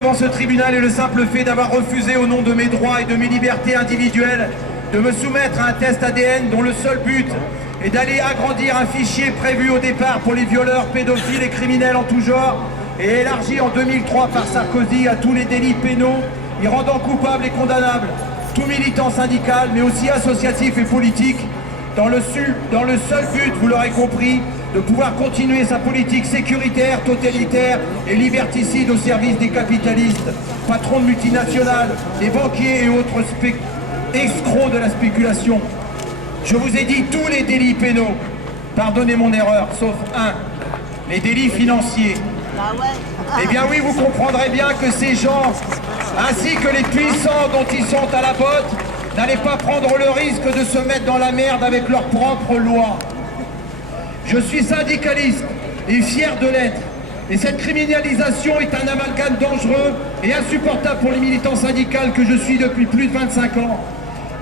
Devant ce tribunal est le simple fait d'avoir refusé au nom de mes droits et de mes libertés individuelles de me soumettre à un test ADN dont le seul but est d'aller agrandir un fichier prévu au départ pour les violeurs, pédophiles et criminels en tout genre et élargi en 2003 par Sarkozy à tous les délits pénaux, y rendant coupable et condamnable tout militant syndical mais aussi associatif et politique dans le seul but, vous l'aurez compris, de pouvoir continuer sa politique sécuritaire, totalitaire et liberticide au service des capitalistes, patrons de multinationales, des banquiers et autres escrocs de la spéculation. Je vous ai dit tous les délits pénaux, pardonnez mon erreur, sauf un, les délits financiers. Eh bien oui, vous comprendrez bien que ces gens, ainsi que les puissants dont ils sont à la botte, n'allaient pas prendre le risque de se mettre dans la merde avec leurs propres lois. Je suis syndicaliste et fier de l'être. Et cette criminalisation est un amalgame dangereux et insupportable pour les militants syndicaux que je suis depuis plus de 25 ans.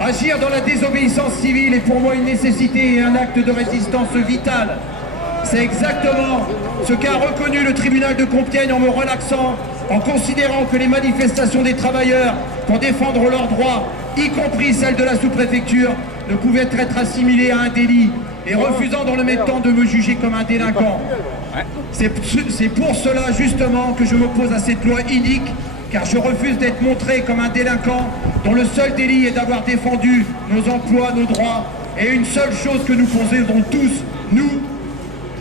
Agir dans la désobéissance civile est pour moi une nécessité et un acte de résistance vital. C'est exactement ce qu'a reconnu le tribunal de Compiègne en me relaxant, en considérant que les manifestations des travailleurs pour défendre leurs droits, y compris celles de la sous-préfecture, ne pouvaient être assimilées à un délit et refusant dans le même temps de me juger comme un délinquant. C'est pour cela justement que je m'oppose à cette loi inique, car je refuse d'être montré comme un délinquant dont le seul délit est d'avoir défendu nos emplois, nos droits, et une seule chose que nous possédons tous, nous,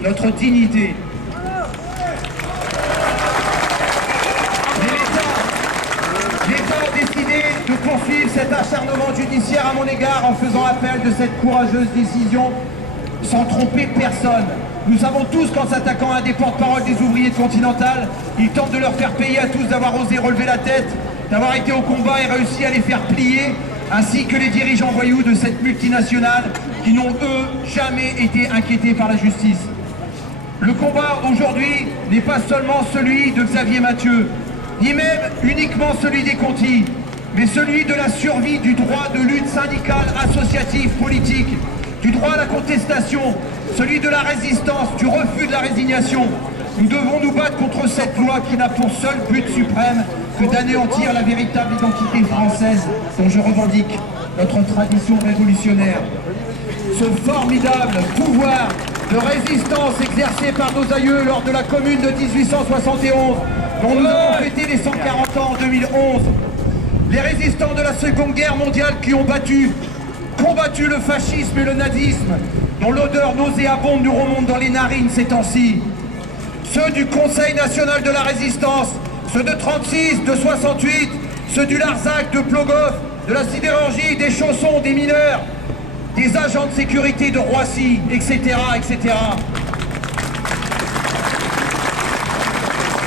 notre dignité. L'État a décidé de poursuivre cet acharnement judiciaire à mon égard en faisant appel de cette courageuse décision sans tromper personne. Nous savons tous qu'en s'attaquant à des porte-parole des ouvriers de Continental, ils tentent de leur faire payer à tous d'avoir osé relever la tête, d'avoir été au combat et réussi à les faire plier, ainsi que les dirigeants voyous de cette multinationale qui n'ont, eux, jamais été inquiétés par la justice. Le combat aujourd'hui n'est pas seulement celui de Xavier Mathieu, ni même uniquement celui des Conti, mais celui de la survie du droit de lutte syndicale, associative, politique, du droit à la contestation, celui de la résistance, du refus de la résignation. Nous devons nous battre contre cette loi qui n'a pour seul but suprême que d'anéantir la véritable identité française dont je revendique notre tradition révolutionnaire. Ce formidable pouvoir de résistance exercé par nos aïeux lors de la Commune de 1871, dont nous avons fêté les 140 ans en 2011. Les résistants de la Seconde Guerre mondiale qui ont combattu le fascisme et le nazisme, dont l'odeur nauséabonde nous remonte dans les narines ces temps-ci. Ceux du Conseil national de la résistance, ceux de 36, de 68, ceux du Larzac, de Plogoff, de la sidérurgie, des chaussons, des mineurs, des agents de sécurité de Roissy, etc., etc.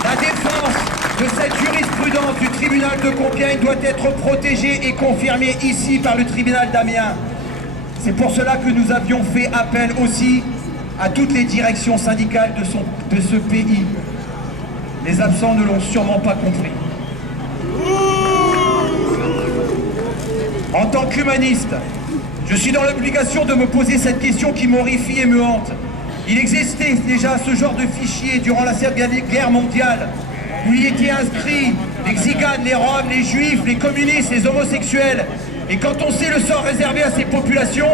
La défense de cette jurisprudence du tribunal de Compiègne doit être protégée et confirmée ici par le tribunal d'Amiens. C'est pour cela que nous avions fait appel aussi à toutes les directions syndicales de ce pays. Les absents ne l'ont sûrement pas compris. En tant qu'humaniste, je suis dans l'obligation de me poser cette question qui m'horrifie et me hante. Il existait déjà ce genre de fichier durant la Seconde Guerre mondiale, où il était inscrit les Tziganes, les Roms, les Juifs, les communistes, les homosexuels. Et quand on sait le sort réservé à ces populations,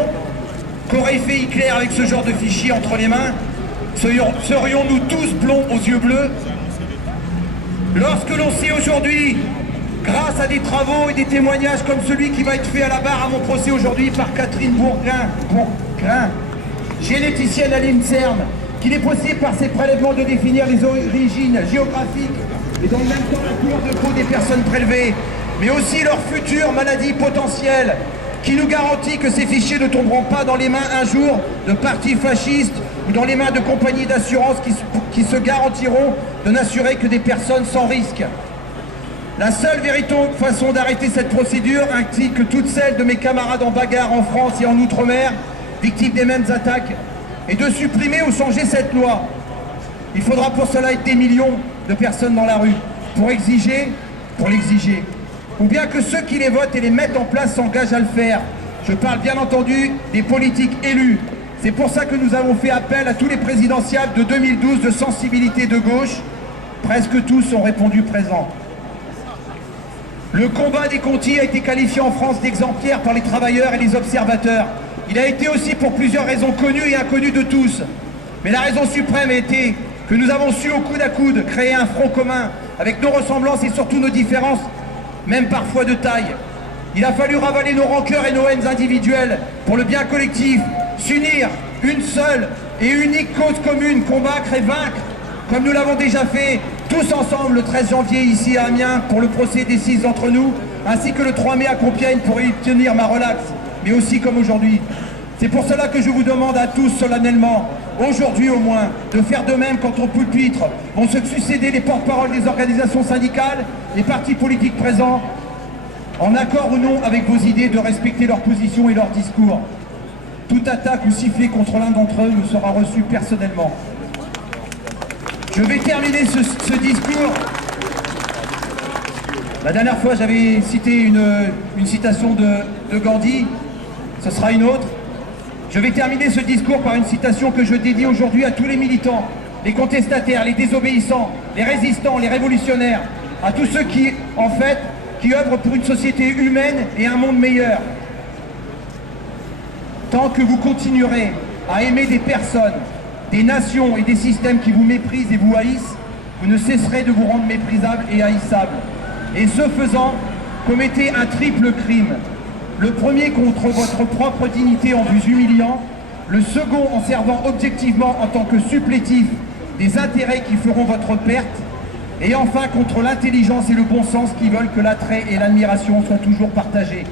qu'aurait fait Hitler avec ce genre de fichier entre les mains? Serions-nous tous blonds aux yeux bleus? Lorsque l'on sait aujourd'hui, grâce à des travaux et des témoignages comme celui qui va être fait à la barre à mon procès aujourd'hui par Catherine Bourgrin, généticienne à l'INSERM, qu'il est possible par ces prélèvements de définir les origines géographiques et dans le même temps la couleur de peau des personnes prélevées, mais aussi leurs futures maladies potentielles, qui nous garantit que ces fichiers ne tomberont pas dans les mains un jour de partis fascistes ou dans les mains de compagnies d'assurance qui se garantiront de n'assurer que des personnes sans risque. La seule véritable façon d'arrêter cette procédure, ainsi que toutes celles de mes camarades en bagarre en France et en Outre-mer, victimes des mêmes attaques, est de supprimer ou changer cette loi. Il faudra pour cela être des millions de personnes dans la rue, pour l'exiger, ou bien que ceux qui les votent et les mettent en place s'engagent à le faire. Je parle bien entendu des politiques élus. C'est pour ça que nous avons fait appel à tous les présidentiables de 2012 de sensibilité de gauche. Presque tous ont répondu présent. Le combat des Conti a été qualifié en France d'exemplaire par les travailleurs et les observateurs. Il a été aussi pour plusieurs raisons connues et inconnues de tous. Mais la raison suprême a été que nous avons su au coude à coude créer un front commun avec nos ressemblances et surtout nos différences, même parfois de taille. Il a fallu ravaler nos rancœurs et nos haines individuelles pour le bien collectif, s'unir, une seule et unique cause commune, combattre et vaincre, comme nous l'avons déjà fait tous ensemble le 13 janvier ici à Amiens pour le procès des 6 d'entre nous, ainsi que le 3 mai à Compiègne pour y tenir ma relaxe, mais aussi comme aujourd'hui. C'est pour cela que je vous demande à tous solennellement, aujourd'hui au moins, de faire de même quand au pupitre vont se succéder les porte-paroles des organisations syndicales, les partis politiques présents, en accord ou non avec vos idées, de respecter leurs positions et leurs discours. Toute attaque ou sifflet contre l'un d'entre eux nous sera reçu personnellement. Je vais terminer ce discours. La dernière fois, j'avais cité une citation de Gandhi. Ce sera une autre. Je vais terminer ce discours par une citation que je dédie aujourd'hui à tous les militants, les contestataires, les désobéissants, les résistants, les révolutionnaires, à tous ceux qui, en fait, qui œuvrent pour une société humaine et un monde meilleur. Tant que vous continuerez à aimer des personnes, des nations et des systèmes qui vous méprisent et vous haïssent, vous ne cesserez de vous rendre méprisables et haïssables. Et ce faisant, commettez un triple crime. Le premier contre votre propre dignité en vues humiliants, le second en servant objectivement en tant que supplétif des intérêts qui feront votre perte, et enfin contre l'intelligence et le bon sens qui veulent que l'attrait et l'admiration soient toujours partagés.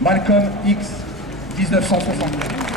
Malcolm X, 1960.